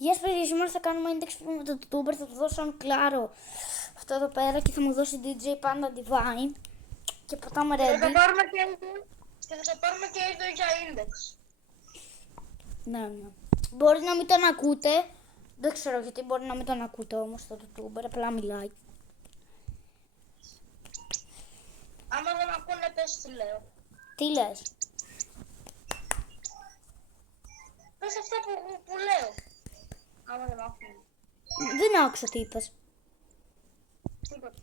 Γεια σας παιδιά, σήμερα θα κάνουμε index με το tuber, θα του δώσω σαν κλάρο αυτό εδώ πέρα και θα μου δώσει DJ Panda Divine και ποτάμε ready. Θα πάρουμε και το για index. Ναι. Μπορεί να μην τον ακούτε, δεν ξέρω γιατί μπορεί να μην τον ακούτε όμως το tuber, απλά μιλάει. Άμα δεν ακούνε πες τι λέω. Τι λες? Πες αυτά που λέω. Άμα δεν ακούνε. Δεν άκουσα τι είπες. Τίποτα.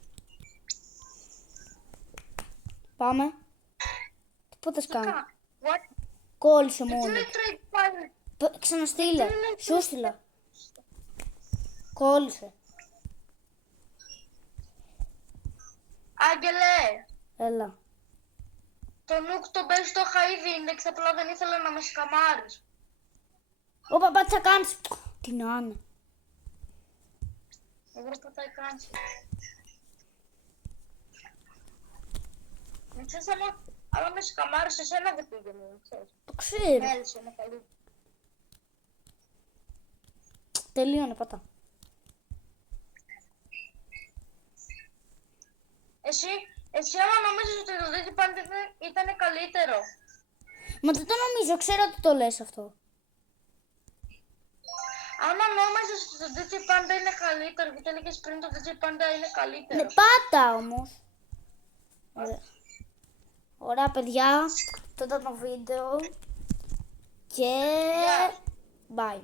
Πάμε. Τίποτα σκάνε. What? Κόλλησε Τι μόνο. είναι trade pile? Ξαναστείλε. Σου στείλα. Κόλλησε. Άγγελε, Έλα. το νουκ τον παίζει το είχα ήδη index, απλά δεν ήθελα να με σκαμάρεις. Ω παπάτσα κάνεις. Τι να είναι. Εγώ πατάει κάνεις. Δεν ξέρεις άμα με σκαμάρεις εσένα δεν πήγαινε, ξέρεις. Το ξέρω. Έλυσε με καλή. Τελείωνε πατά. Εσύ άμα νόμιζες ότι το δίκτυο πάντα ήταν καλύτερο. Μα δεν το νομίζω, ξέρω ότι το λες αυτό. Άμα νόμιζες ότι το DJ Panda είναι καλύτερο και έλεγες πριν το DJ Panda είναι καλύτερο. Ναι, πάτα όμως. Ωραία παιδιά, αυτό ήταν το βίντεο και bye.